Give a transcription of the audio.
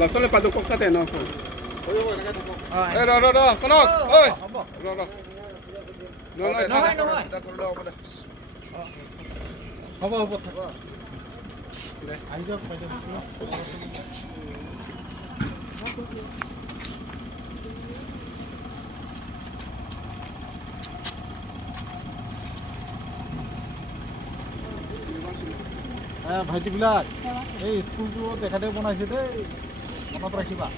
লাচলে পাদুকক কাটে ন কনক ঐ হ'ব আহি যাওক ভাইটিবিলাক এই স্কুলটো তেখেতে বনাইছে দেই মনত ৰাখিবা